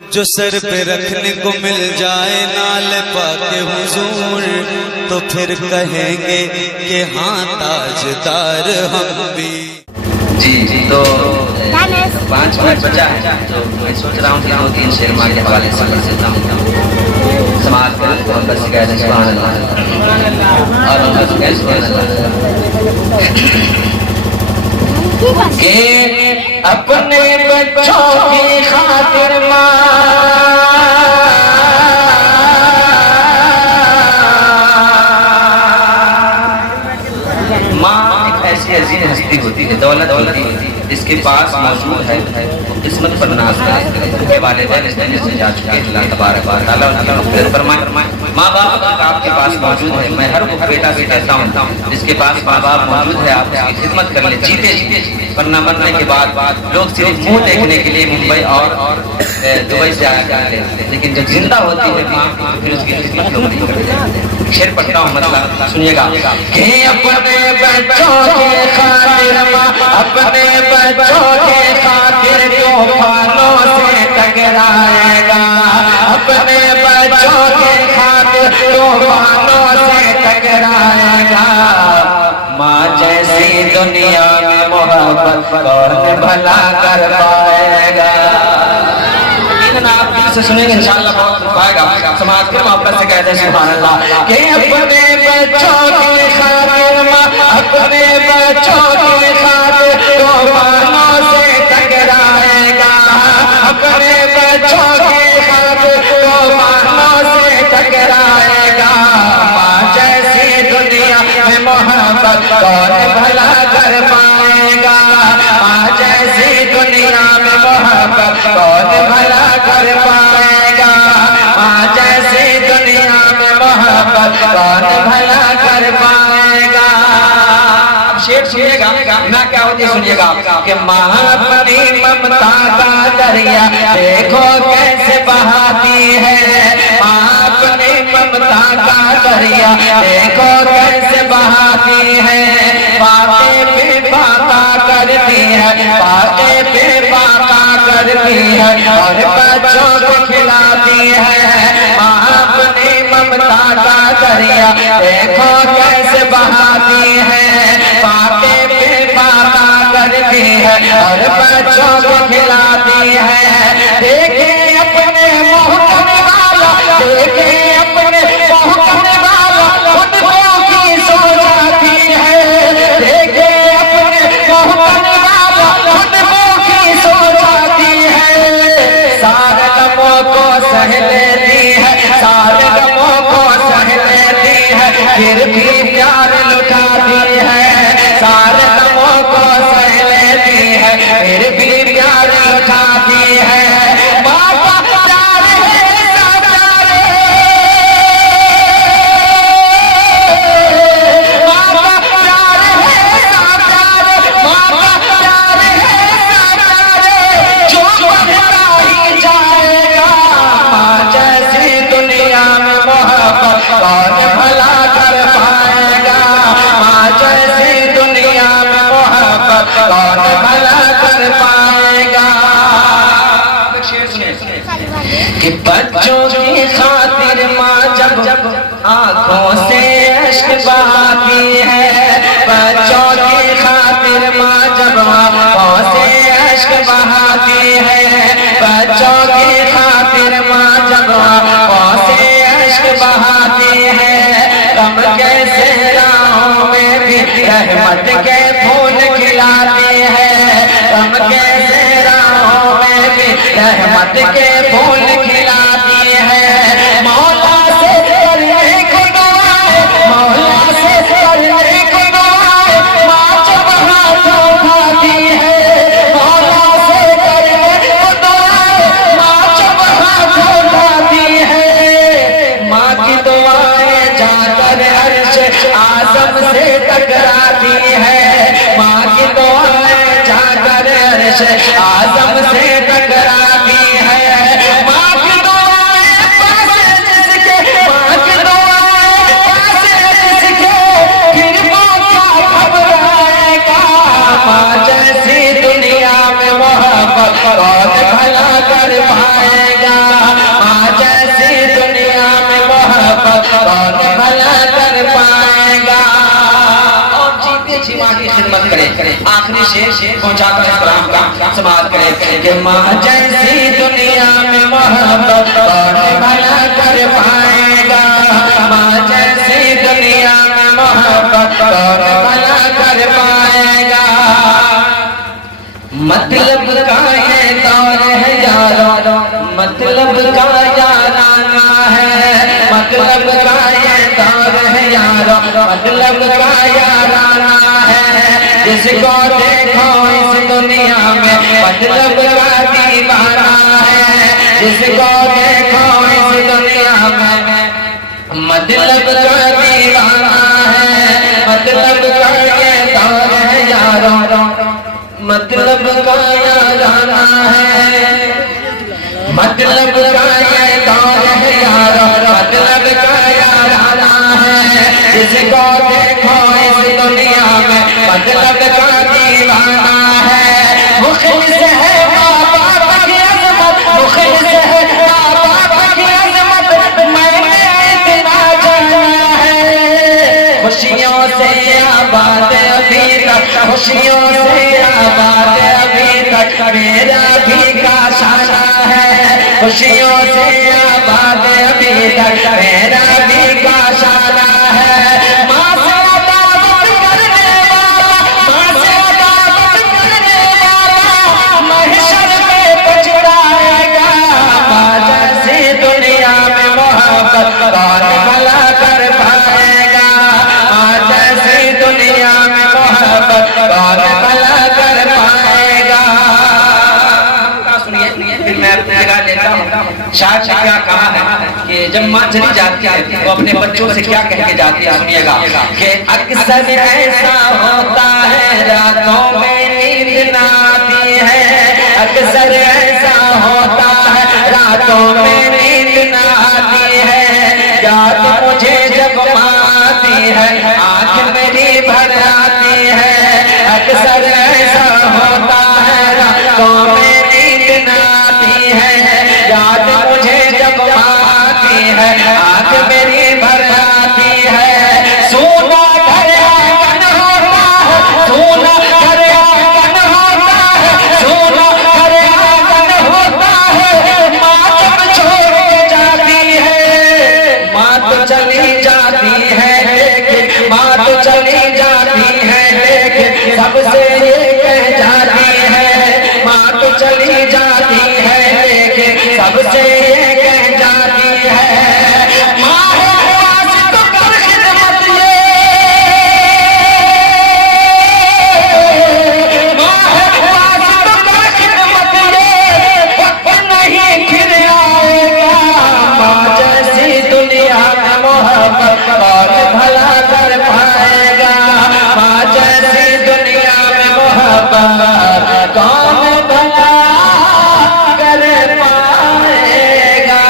جو سر پہ رکھنے کو مل جائے نال پاک حضور تو پھر کہیں گے کہ ہاں تاجدار ہم بھی۔ جی تو 5 منٹ بچا ہے تو میں سوچ رہا ہوں کہ 2-3 شعر ماں کے حوالے سے پڑھ سکتا ہوں۔ سماعت کریں محمد سے کہہ دیں سبحان اللہ اور محمد سے کہہ سبحان اللہ کہ اپنے بچوں کی خاطر ماں ایک ایسی عظیم ہستی ہوتی ہے، دولت ہوتی ہے جس کے پاس موجود ہے قسمت پر ناز کرے کہ والدین اس دنیا سے جا چکے، اللہ تبارک و تعالیٰ ان کی مغفرت فرمائے۔ ماں باپ آپ کے پاس موجود ہے، میں ہر وہ بیٹا سے کہتا ہوں جس کے پاس ماں باپ موجود ہے آپ اس کی خدمت کر لیں، جیتے ورنہ مرنے کے بعد لوگ صرف منہ دیکھنے کے لیے ممبئی اور دبئی سے آیا کرتے ہیں، لیکن جب زندہ ہوتی ہے ماں پھر اس کی خدمت لوگ نہیں کرتے۔ شعر پڑھتا ہوں مطلب سنیے گا کہ اپنے بچوں کے خاطر ماں اپنے بچوں کے خاطر طوفانوں سے ٹکرائے گا، اپنے بچوں کے خاطر طوفانوں سے ٹکرائے گا۔ ماں جیسی دنیا میں محبت کون بھلا کر پائے گا۔ آپ دل سے سنیں گے انشاءاللہ بہت پائے گا۔ سماعت کریں محبت سے کہہ دیں سبحان اللہ کہ اپنے بچوں کی خاطر ماں اپنے بچوں کی خاطر طوفانوں سے ٹکرائے گا، اپنے بچوں کی خاطر طوفانوں سے ٹکرائے گا۔ ماں جیسی دنیا میں محبت کون بھلا کر پائے گا، ماں جیسی دنیا میں محبت کون بھلا کر پائے گا، ماں جیسی دنیا میں محبت کون بھلا کر پائے گا۔ شعر سنیے گا نہ کیا ہوتی سنیے گا کہ ماں اپنی ممتا کا دریا دیکھو کیسے بہاتی ہے، ماں اپنی ممتا کا دریا دیکھو کیسے بہاتی ہے، باتیں پہ باتاں کرتی ہے، باتیں پہ باتاں کرتی ہے اور بچوں کو کھلاتی ہے۔ ماں اپنی ممتا کا دریا دیکھو کیسے بہاتی ہے، باتیں پہ باتاں کرتی ہے اور بچوں کو کھلاتی ہے۔ دیکھیں اپنے محکم والا، دیکھیں اپنے محکم والا خود کو کی سو جاتی ہے، دیکھیں اپنے محکم والا خود کو کی سو جاتی ہے۔ سارے غموں کو سہ لیتی ہے، سارے غموں کو سہ لیتی ہے، پھر بھی پیار لٹاتی ہے، سارے غموں کو سہ لیتی ہے، پھر بھی پیار لٹاتی ہے۔ ماں کا پیار ہے سارے، ماں کا پیار ہے سارے، ماں کا پیار ہے سارے، جو بڑھتا ہی جائے گا۔ ماں جیسی دنیا میں محبت کون بھلا کر پائے گا، ماں جیسی دنیا میں محبت کون بھلا کر پائے گا۔ کہ بچوں کی خاطر ماں جب آنکھوں سے اشک بہاتی ہے، بچوں کی خاطر ماں جب آنکھوں سے اشک بہاتی ہے، بچوں کی خاطر ماں جب آنکھوں سے اشک بہاتی ہے۔ غم کے صحراؤں میں بھی رحمت کے پھول کھلاتی ہے، غم کے صحراؤں میں بھی رحمت کے پھول کھلاتی ہے۔ مولا سے کرنے کو دعائیں، مولا سے کرنے کو دعائیں، ماں جب ہاتھوں اٹھاتی ہے، مولا سے کرنے کو دعائیں، ماں جب ہاتھوں اٹھاتی ہے۔ ماں کی دعائیں جا کر عرش اعظم سے ٹکراتی ہے، ماں کی دعائیں جا کر عرش اعظم سے ٹکراتی ہے۔ ماں کی دعائیں پاس جس کے، ماں کی دعائیں پاس جس کے، پھر وہ کیا گھبرائے گا۔ ماں جیسی دنیا میں محبت کون بھلا کر پائے گا، کون بھلا کر پائے گا. اور جیتے جی ماں کی خدمت کرے. آخری شعر پہنچا کر احترام کا سماعت کرے کہ ماں جیسی دنیا میں محبت کون بھلا کر پائے گا. ماں جیسی دنیا میں محبت کون بھلا کر پائے گا. مطلب کا یہ دور ہے یارو, مطلب کا یارانہ ہے. مطلب کا یہ دور ہے یارو, مطلب کا یارانہ ہے. جس کو دیکھو اس دنیا میں مطلب کا دیوانہ ہے. جس کو دیکھو اس دنیا میں مطلب کا دیوانہ ہے. مطلب کا یہ دور ہے یارو, مطلب کا یارانہ ہے. مطلب کا یہ دور ہے یارو, مطلب کا یارانہ ہے. جس کو دیکھو اس دنیا میں مطلب کا دیوانہ ہے. مخلص ہے ماں باپ کی عظمت, مخلص ہے ماں باپ کی عظمت, میں نے اتنا جانا ہے. خوشیوں سے آباد ابھی تک, خوشیوں سے آباد ابھی تک میرا بھی کاشانہ ہے. خوشیوں سے آباد ابھی تک میرا بھی کاشانہ ہے. ماں سے عداوت کرنے والا, ماں سے عداوت کرنے والا محشر میں پچھتائے گا. ماں جیسی دنیا میں محبت کون بھلا کر پائے گا. ماں جیسی دنیا میں محبت کون بھلا کر پائے گا. سنیے پھر میں اپنی جگہ لیتا ہوں. شاید نے کیا کہا ہے کہ جب ماں چلی جاتی ہے وہ اپنے بچوں سے کیا کہہ کے جاتی ہے, سنیے گا کہ اکثر ایسا ہوتا ہے راتوں میں نیند نہ آتی ہے. اکثر ایسا ہوتا ہے راتوں میں نیند نہ آتی ہے. یاد مجھے جب ماں آتی ہے آنکھ میری بھر آتی ہے. اکثر ایسا ہوتا ہے راتوں میں نیند نہ آتی ہے. یاد مجھے جب ماں آتی ہے آنکھ میری بھر آتی ہے. سونا گھر آنگن ہوتا ہے, سونا گھر آنگن ہوتا ہے, سونا گھر آنگن ہوتا ہے. ماں جب چھوڑ کے جاتی ہے, ماں تو چلی جاتی ہے لیکن, ماں تو چلی جاتی ہے لیکن سب سے یہ کہہ جاتی ہے. ماں تو چلی جاتی ہے لیکن سب سے یہ کہہ جاتی ہے. ماں ہے واسط کر خدمت یہ, ماں ہے واسط کر خدمت یہ, وقت نہیں پھر آئے گا. ماں جیسی دنیا میں محبت کون بھلا کر پائے گا. ماں جیسی دنیا میں محبت کون بھلا کر پائے گا.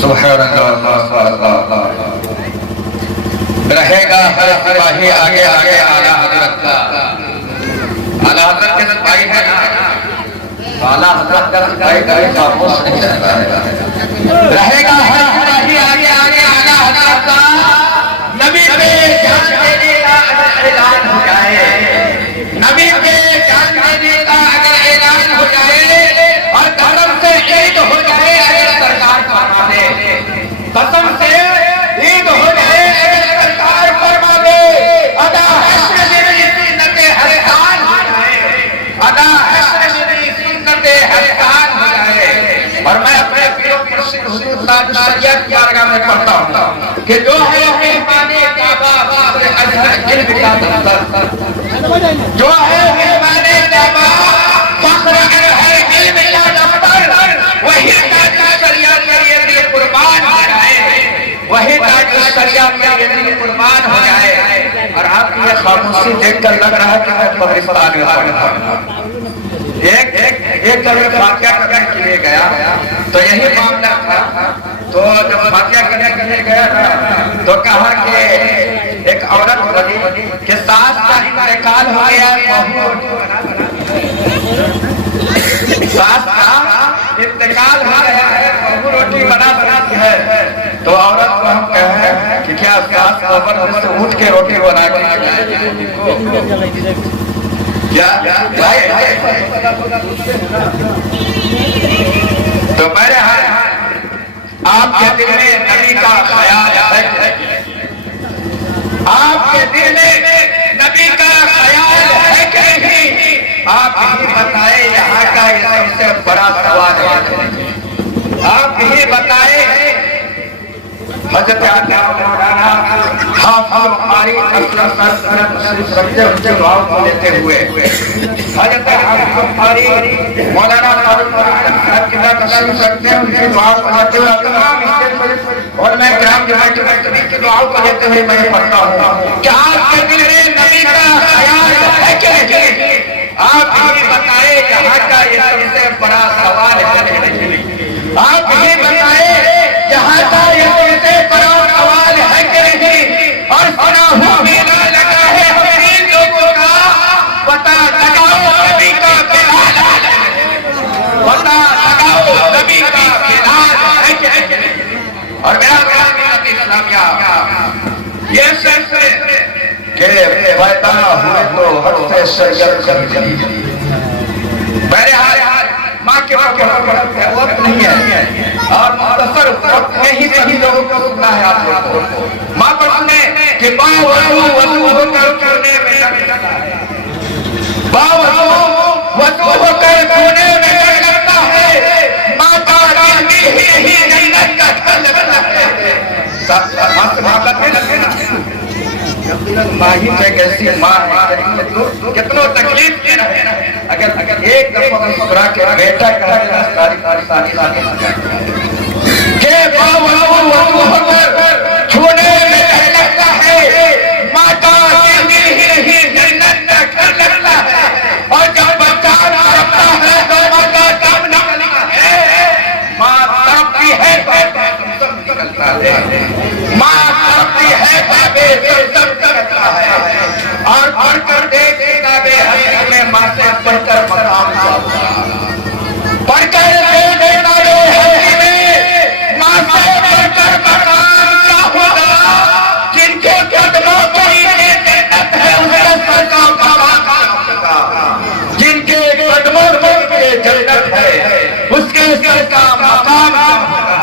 سبحان اللہ. رہے گا ہر سپاہی آگے آگے اعلیٰ حضرت کا. اعلیٰ حضرت کے سپاہی ہے نا, اعلیٰ حضرت کا سپاہی کبھی خاموش نہیں رہتا ہے. رہے گا ہر سپاہی آگے آگے اعلیٰ حضرت کا. نبی پہ جان دینے کا اگر اعلان ہو جائے, نبی پہ جان دینے کا اگر اعلان ہو جائے اور قسم سے عید ہو جائے اگر سرکار فرما دے, قسم سے عید ہو جائے اگر سرکار فرما دے, ادا حشر میری سنت ہر کان ہو جائے, ادا حشر میری سنت ہر کان ہو جائے. اور میں اپنے پیروں مرشد حضور تاج الشریعت کی بارگاہ میں پڑھتا ہوں کہ جو ہے مہمان کعبہ فخر ازہر علم کا دفتر, جو ہے مہمان کعبہ فخر ازہر علم کا دفتر, وہی تاج الشریعت کے لیے قربان ہو جائے, وہی تاج الشریعت کے لیے قربان ہو جائے. اور آپ کی یہ خاموشی دیکھ کر لگ رہا ہے کہ میں پاکستان میں پڑھتا ہوں. ایک جگہ فاتحہ کرنے کے لیے گیا تو یہی معاملہ تھا. تو جب فاتحہ کرنے کے لیے گیا تھا تو کہا کہ ایک عورت بنی کہ ساس کا انتقال ہو گیا، ساس کا انتقال ہو گیا ہے، بہو روٹی بناتی ہے، تو عورت کو ہم کہیں کہ کیا ساس خبر سے اٹھ کے روٹی بنا کے تو میرے آپ کے دل میں نبی کا خیال ہے، آپ کے دل میں نبی کا خیال ہے کہ نہیں؟ آپ یہی بتائیں، یہاں کا سب سے بڑا سوال ہے، آپ یہی بتائیں حضرت ہماری دعاؤں کو لیتے ہوئے حضرت مولانا صاحب کی تشریف رکھتے ہیں، ان کی دعاؤں کو لیتے ہوئے اور میں کرام جماعت کی دعاؤں کو لیتے ہوئے میں پڑھتا ہوں کہ آپ کے دل میں نبی کا خیال ہے کہ نہیں؟ آپ یہ بتائیں، یہاں کا یہ سب سے بڑا سوال ہے، آپ یہ بتائیں یہاں کا یہ سب سے بڑا سوال ہے کہ نہیں؟ اور سنا ہوا میرا لگا ہے ہمیں لوگوں کا پتہ لگاؤ نبی کا بلال ہے، پتہ لگاؤ نبی کا بلال ہے کہ نہیں؟ اور میرا ملت اسلامیہ یہ سب کہ پیدا ہوئے تو حد سے شریعت کر دی، میرے حال ماں کے وقت نہیں ہے اور مختصر وقت میں ہی سبھی لوگوں کو سننا ہے آپ لوگوں کو۔ ماں پر سنیں کہ باں وضو ہو کر کونے میں لگتا ہے، باں وضو ہو کر کونے میں لگتا ہے، ماں کا دل بھی ہی جنت کا گھر لگتا ہے۔ ماہی ایک ایسی ماں ہے کتنوں تکلیف دے رہے ہیں، اگر ایک دفعہ مسکرا کے بیٹا کہا ساری کہ بابا چھوڑے میں لگتا ہے، ماں کا دل ہی جنت کا گھر لگتا ہے، اور جب بچہ رکھتا ہے تو ماں کا دم نکلتا ہے، ماں تڑپتی ہے تو سب نکلتا ہے، ماں تڑپتی ہے سب نکلتا ہے، اور پڑھ کر دیکھ کتابیں حدیث میں ماں سے پڑھ کر مقام ہوگا، پڑھ کر دیکھ کتابیں حدیث میں ماں سے پڑھ کر مقام کیا ہوگا، جن کے قدموں کو نیچے جنت ہے اس کے سر کا مقام کیا ہوگا، جن کے قدموں کو نیچے جنت ہے اس کے سر کا مقام کیا ہوگا۔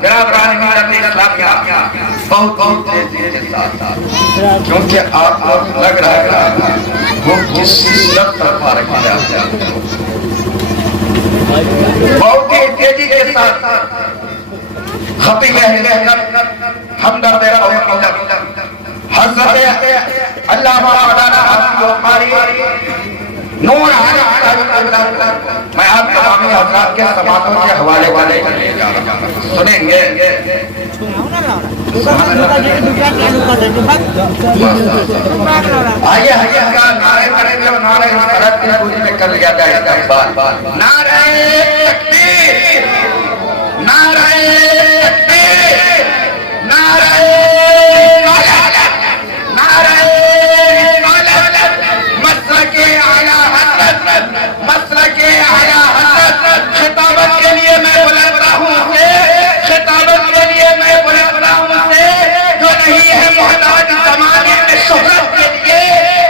میرا برائے ملت اسلامیہ بہت تیزی کے ساتھ کیونکہ آپ لوگ لگ رہا ہے وہ کسی لفظ پر پارک جاتے ہیں، بہت تیزی کے ساتھ خطیب اہل سنت ہمدرد حضرت علامہ مولانا حافظ القاری نور علی میں آپ تمامی حضرات کے سماعتوں کے حوالے والے سنیں گے۔ آئیے کا نعرہ کریں گے اور نعرہ رسالت کی پوری میں کر لیا جائے گا اس بار۔ نعرہ تکبیر، نعرہ تکبیر، نعرہ رسالت، نعرہ رسالت، مسلک اعلیٰ حضرت، مسلک اعلیٰ حضرت۔ خطابت کے لیے میں بلاتا ہوں اسے، خطابت کے لیے میں بلاتا ہوں اسے جو نہیں ہے محتاج زمانے میں شہرت کے لیے،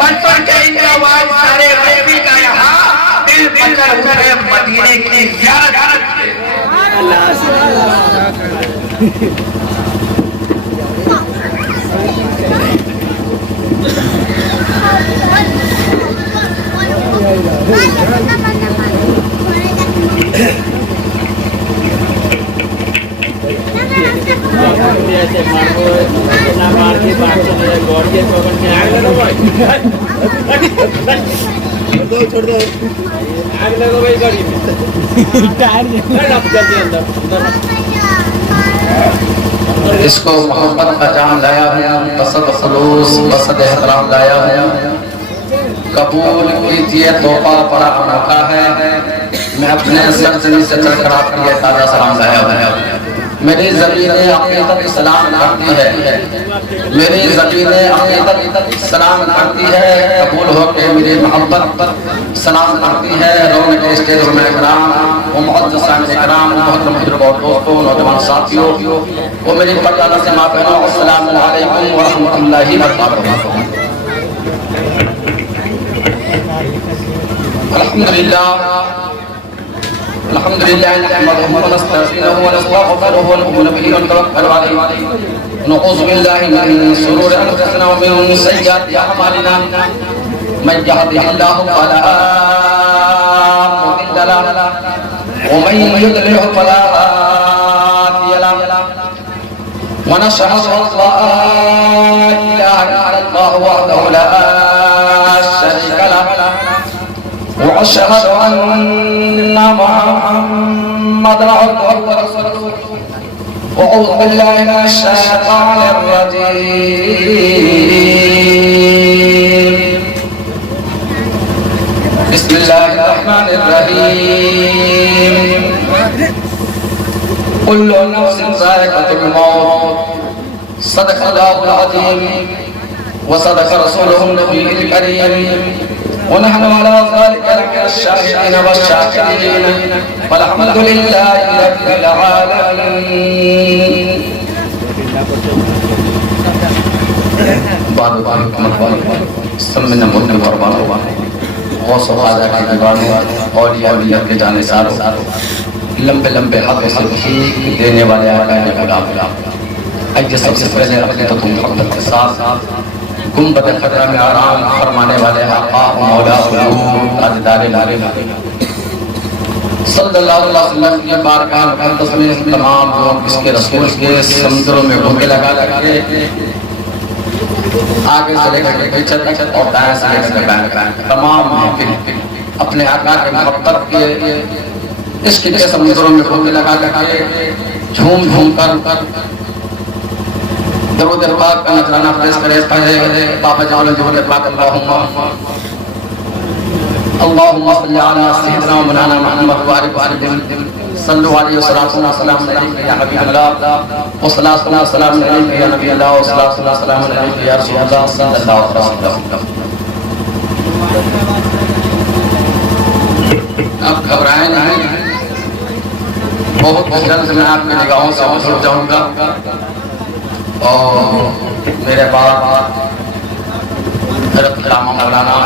بلکہ کے ان کا آواز سارے غیبی کا یہاں دل پکڑ اٹھے مدینے کی زیارت کے۔ چھوڑ دو آگ لگو بھائی گاڑی میں اس کو محبت کا جام لایا ہے، بسد خلوص بسد احترام لایا ہے، قبول کیجئے تحفہ بڑا انوکھا ہے۔ میں اپنے سرزمین سے چڑھ کر آپ کے لیے تازہ سلام لایا ہوں۔ میری زمین عقیدت سلام کرتی ہے، میری زمین عقیدت سلام کرتی ہے قبول ہو کے میری محبت سلام کرتی ہے رونق اسٹیج میں اکرام وہ معزز سامعین اکرام محترم بزرگ اور دوستوں نوجوان ساتھیوں وہ میری پردہ سماعت بہنوں السلام علیکم ورحمۃ اللہ وبرکاتہ الحمد لله نحمده ونستعينه ونستغفره ونؤمن به ونتوكل عليه ونعوذ بالله من شرور انفسنا ومن سيئات اعمالنا من يهده الله فلا مضل له ومن يضلل فلا هادي له ونشهد ان لا اله الا الله وحده لا شريك له وأشهد أن محمدًا عبده ورسوله وأعوذ بالله من الشيطان الرجيم بسم الله الرحمن الرحيم كل نفس ذائقة الموت صدق الله العظيم وصدق رسوله النبي الكريم ونحن على ذلك لمن الشاهدين والشاكرين والحمد لله رب العالمين بعد سمنا مدن قربان غوث و خواجہ کی دیوانوں اولیاء اولیاء کے جانے ساروں لمبے لمبے حق سے بھیک دینے والے آقا غلام آئیے سب سے پہلے اپنے تو تم محبت کے ساتھ گنبد خطرہ میں آرام فرمانے والے آقا مولا قلوب تاجدار العالم صلی اللہ علیہ وسلم کی بارگاہ مقدس میں تمام لوگ اس کے رسول کے سمندروں میں ڈوبے لگا کے آگے سے لے کر پیچھے تک اور دائیں سے لے کر بائیں تک تمام محفل اپنے آقا کے محبت کے عشق کے سمندروں میں ڈوبے لگا کے جھوم جھوم کر درود پاک کا نذرانہ پیش کرے پڑھے بابا جان درود پاک اللهم صل على سيدنا مولانا محمد وعلى اله صلوا عليه وسلم سلام عليك يا حبيب الله والصلاه والسلام عليك يا نبي الله والصلاه والسلام عليك يا رسول الله صلى الله عليه وسلم اب گھبرائیں نہیں بہت جلد میں آپ کی نگاہوں سے چھوٹ جاؤں گا اور میرے بعد حضرت علامہ مولانا